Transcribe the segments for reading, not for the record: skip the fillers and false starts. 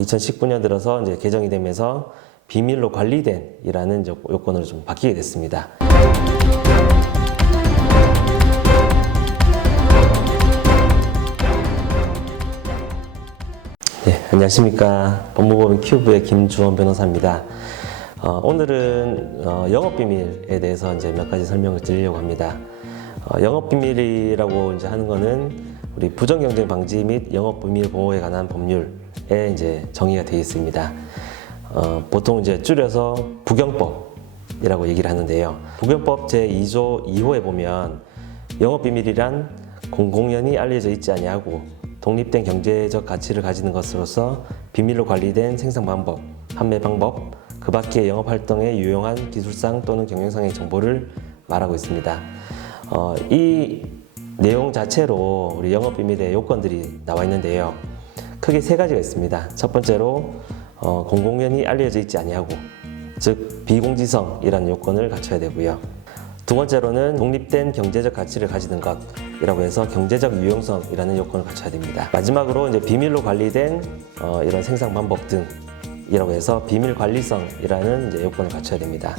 2019년 들어서 이제 개정이 되면서 비밀로 관리된 이라는 요건으로 좀 바뀌게 됐습니다. 네, 안녕하십니까. 법무법인 큐브의 김주원 변호사입니다. 오늘은 영업비밀에 대해서 이제 몇 가지 설명을 드리려고 합니다. 영업비밀이라고 이제 하는 거는 우리 부정경쟁 방지 및 영업비밀 보호에 관한 법률에 이제 정의가 되어 있습니다. 보통 이제 줄여서 부경법이라고 얘기를 하는데요. 부경법 제2조 2호에 보면 영업비밀이란 공공연히 알려져 있지 아니하고 독립된 경제적 가치를 가지는 것으로서 비밀로 관리된 생산 방법, 판매 방법, 그 밖의 영업 활동에 유용한 기술상 또는 경영상의 정보를 말하고 있습니다. 이 내용 자체로 우리 영업비밀의 요건들이 나와 있는데요. 크게 세 가지가 있습니다. 첫 번째로 공공연히 알려져 있지 아니하고, 즉 비공지성이라는 요건을 갖춰야 되고요. 두 번째로는 독립된 경제적 가치를 가지는 것이라고 해서 경제적 유용성이라는 요건을 갖춰야 됩니다. 마지막으로 이제 비밀로 관리된 이런 생산 방법 등이라고 해서 비밀 관리성이라는 이제 요건을 갖춰야 됩니다.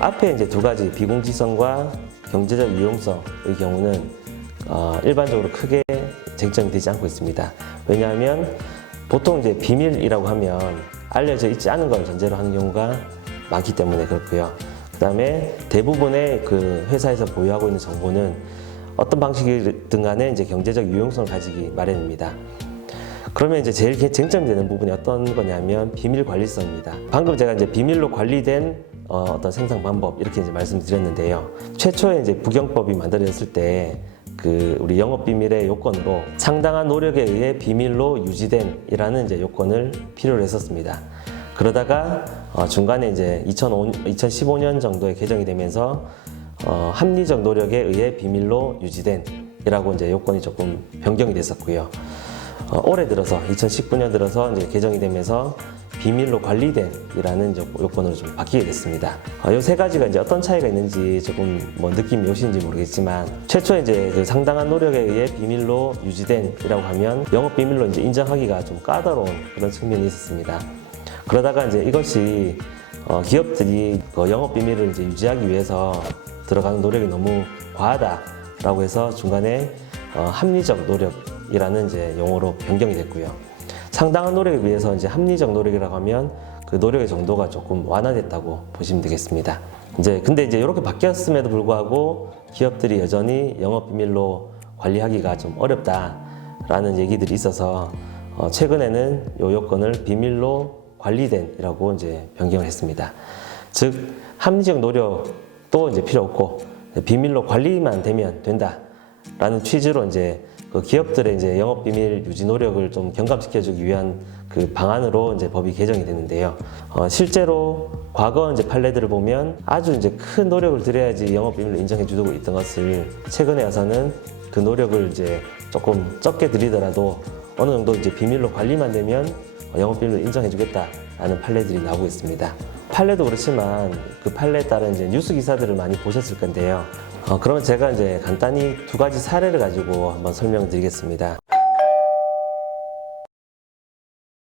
앞에 이제 두 가지 비공지성과 경제적 유용성의 경우는 일반적으로 크게 쟁점이 되지 않고 있습니다. 왜냐하면 보통 이제 비밀이라고 하면 알려져 있지 않은 걸 전제로 하는 경우가 많기 때문에 그렇고요. 그 다음에 대부분의 그 회사에서 보유하고 있는 정보는 어떤 방식이든 간에 이제 경제적 유용성을 가지기 마련입니다. 그러면 이제 제일 쟁점이 되는 부분이 어떤 거냐면 비밀 관리성입니다. 방금 제가 이제 비밀로 관리된 어떤 생산 방법 이렇게 이제 말씀드렸는데요. 최초에 이제 부경법이 만들어졌을 때 우리 영업 비밀의 요건으로 상당한 노력에 의해 비밀로 유지된 이라는 이제 요건을 필요로 했었습니다. 그러다가 중간에 이제 2015년 정도에 개정이 되면서 합리적 노력에 의해 비밀로 유지된 이라고 이제 요건이 조금 변경이 됐었고요. 올해 들어서 2019년 들어서 이제 개정이 되면서 비밀로 관리된 이라는 요건으로 좀 바뀌게 됐습니다. 이 세 가지가 이제 어떤 차이가 있는지 조금 느낌이 오시는지 모르겠지만, 최초에 이제 그 상당한 노력에 의해 비밀로 유지된 이라고 하면 영업 비밀로 이제 인정하기가 좀 까다로운 그런 측면이 있었습니다. 그러다가 이제 이것이 기업들이 영업 비밀을 이제 유지하기 위해서 들어가는 노력이 너무 과하다라고 해서 중간에 합리적 노력이라는 이제 용어로 변경이 됐고요. 상당한 노력에 비해서 이제 합리적 노력이라고 하면 그 노력의 정도가 조금 완화됐다고 보시면 되겠습니다. 근데 이제 이렇게 바뀌었음에도 불구하고 기업들이 여전히 영업 비밀로 관리하기가 좀 어렵다라는 얘기들이 있어서 최근에는 이 요건을 비밀로 관리된이라고 이제 변경을 했습니다. 즉 합리적 노력도 이제 필요 없고 비밀로 관리만 되면 된다라는 취지로 이제 그 기업들의 이제 영업 비밀 유지 노력을 좀 경감시켜주기 위한 그 방안으로 이제 법이 개정이 됐는데요. 실제로 과거 이제 판례들을 보면 아주 이제 큰 노력을 들여야지 영업 비밀로 인정해주고 있던 것을 최근에 와서는 그 노력을 이제 조금 적게 들이더라도 어느 정도 이제 비밀로 관리만 되면 영업 비밀로 인정해주겠다라는 판례들이 나오고 있습니다. 판례도 그렇지만 그 판례에 따른 이제 뉴스 기사들을 많이 보셨을 건데요. 그러면 제가 이제 간단히 두 가지 사례를 가지고 한번 설명을 드리겠습니다.